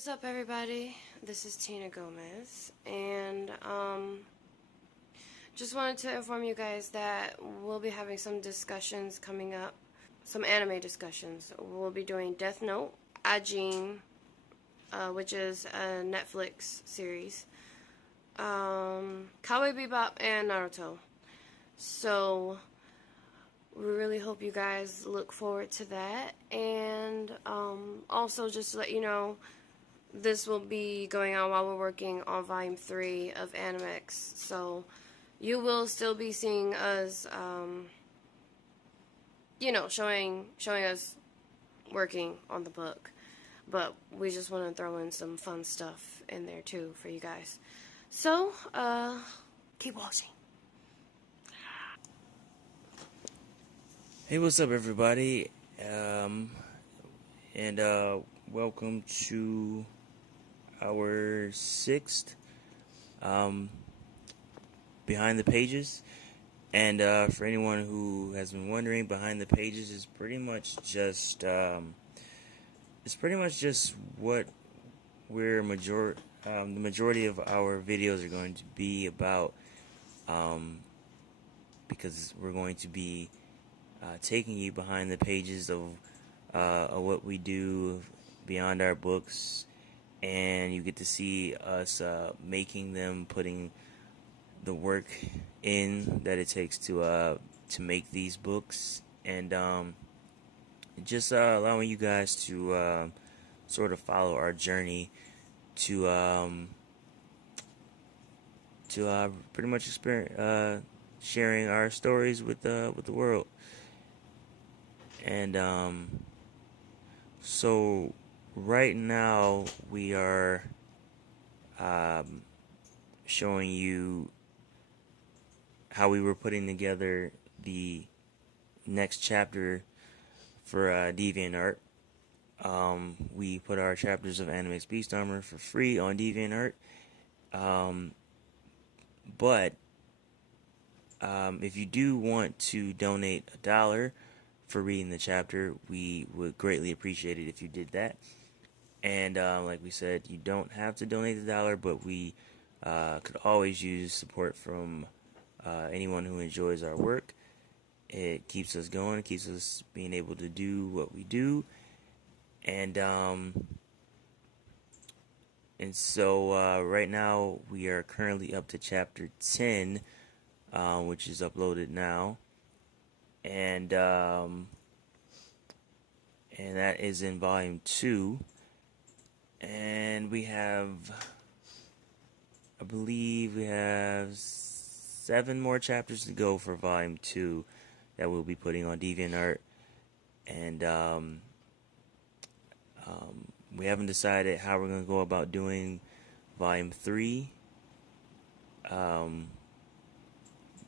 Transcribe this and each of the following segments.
What's up, everybody? This is Tina Gomez, and just wanted to inform you guys that we'll be having some discussions coming up, some anime discussions. We'll be doing Death Note, Ajin, which is a Netflix series, Cowboy Bebop, and Naruto. So we really hope you guys look forward to that, and also just to let you know, this will be going on while we're working on Volume 3 of Anamex, so you will still be seeing us, showing us working on the book, but we just want to throw in some fun stuff in there too for you guys. So, keep watching. Hey, what's up, everybody? And welcome to our sixth Behind the Pages. And for anyone who has been wondering, Behind the Pages is pretty much just what we're the majority of our videos are going to be about, because we're going to be taking you behind the pages of what we do beyond our books, and you get to see us making them, putting the work in that it takes to make these books, and just allowing you guys to sort of follow our journey to pretty much experience, sharing our stories with the world. And so right now we are showing you how we were putting together the next chapter for DeviantArt. We put our chapters of Anamex Beast Armor for free on DeviantArt, but if you do want to donate $1 for reading the chapter, we would greatly appreciate it if you did that. And like we said, you don't have to donate the $1, but we could always use support from anyone who enjoys our work. It keeps us going, it keeps us being able to do what we do. And so right now we are currently up to chapter 10, which is uploaded now. And that is in volume 2, and we have, I believe we have 7 more chapters to go for volume 2 that we'll be putting on DeviantArt, and we haven't decided how we're going to go about doing volume 3,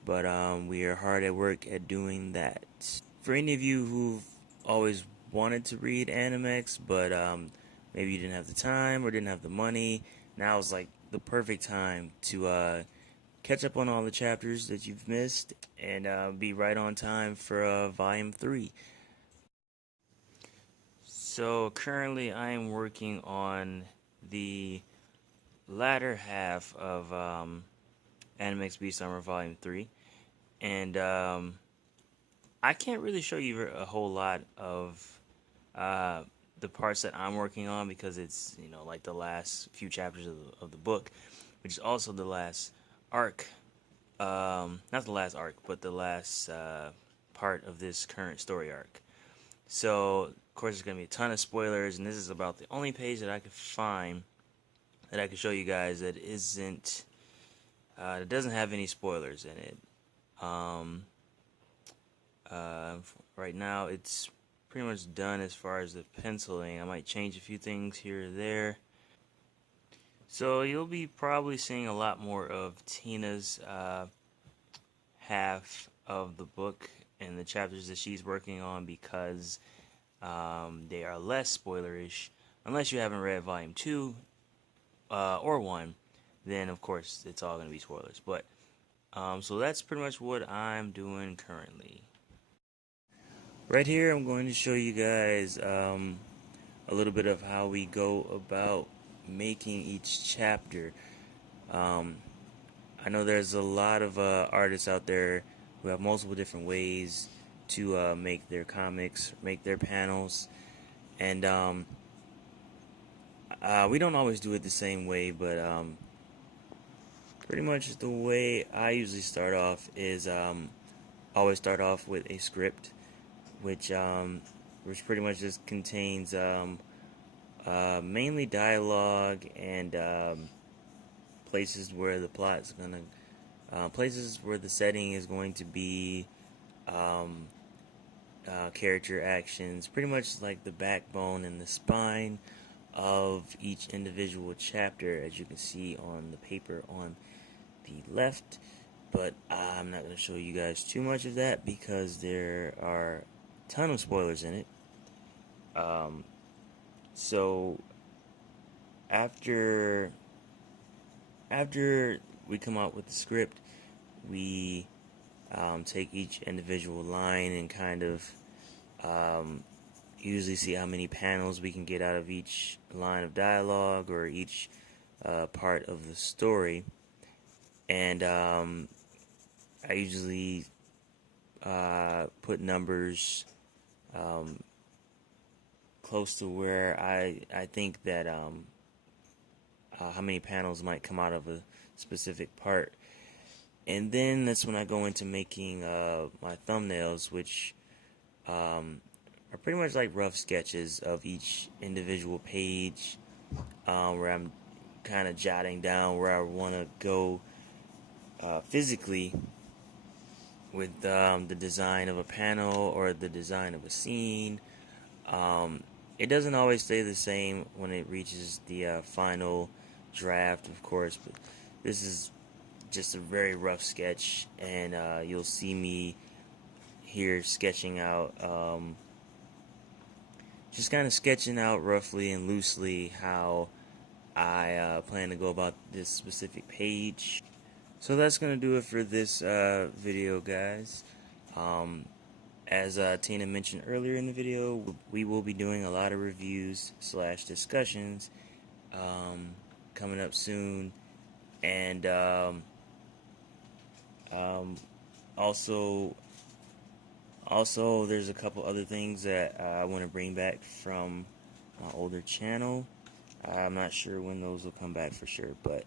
but we are hard at work at doing that. For any of you who've always wanted to read Anamex, but maybe you didn't have the time or didn't have the money, now is like the perfect time to catch up on all the chapters that you've missed and be right on time for volume 3. So currently I am working on the latter half of Anamex Beast Armor Volume 3, and I can't really show you a whole lot of the parts that I'm working on, because it's, like the last few chapters of the book, which is also the last arc, not the last arc, but the last part of this current story arc. So, of course, there's going to be a ton of spoilers, and this is about the only page that I could find that I could show you guys that isn't, that doesn't have any spoilers in it. Right now, it's pretty much done as far as the penciling. I might change a few things here or there. So you'll be probably seeing a lot more of Tina's half of the book and the chapters that she's working on, because they are less spoilerish. Unless you haven't read volume 2 or 1, then of course it's all going to be spoilers. But so that's pretty much what I'm doing currently. Right here I'm going to show you guys a little bit of how we go about making each chapter. I know there's a lot of artists out there who have multiple different ways to make their comics, make their panels, and we don't always do it the same way, but pretty much the way I usually start off is always start off with a script, which pretty much just contains mainly dialogue and places where the plot's gonna, places where the setting is going to be, um, character actions, pretty much like the backbone and the spine of each individual chapter, as you can see on the paper on the left. But I'm not going to show you guys too much of that because there are a ton of spoilers in it. So after we come out with the script, we take each individual line and kind of usually see how many panels we can get out of each line of dialogue or each part of the story. And I usually put numbers close to where I think that how many panels might come out of a specific part. And then that's when I go into making my thumbnails, which are pretty much like rough sketches of each individual page, where I'm kind of jotting down where I want to go physically with the design of a panel or the design of a scene. It doesn't always stay the same when it reaches the final draft, of course, but this is just a very rough sketch, and you'll see me here sketching out, just kind of sketching out roughly and loosely how I plan to go about this specific page. So that's going to do it for this video, guys. As Tina mentioned earlier in the video, we will be doing a lot of reviews / discussions coming up soon, and also there's a couple other things that I want to bring back from my older channel. I'm not sure when those will come back for sure, but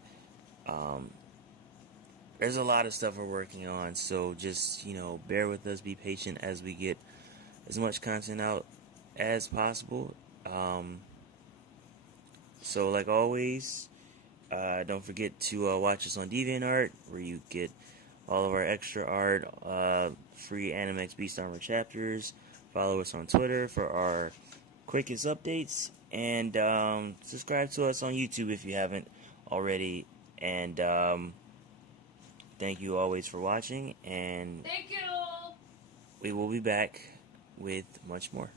there's a lot of stuff we're working on, so just, bear with us, be patient as we get as much content out as possible. So like always, don't forget to watch us on DeviantArt, where you get all of our extra art, free Anamex Beast Armor chapters. Follow us on Twitter for our quickest updates, and subscribe to us on YouTube if you haven't already. And thank you always for watching, and Thank you. we will be back with much more.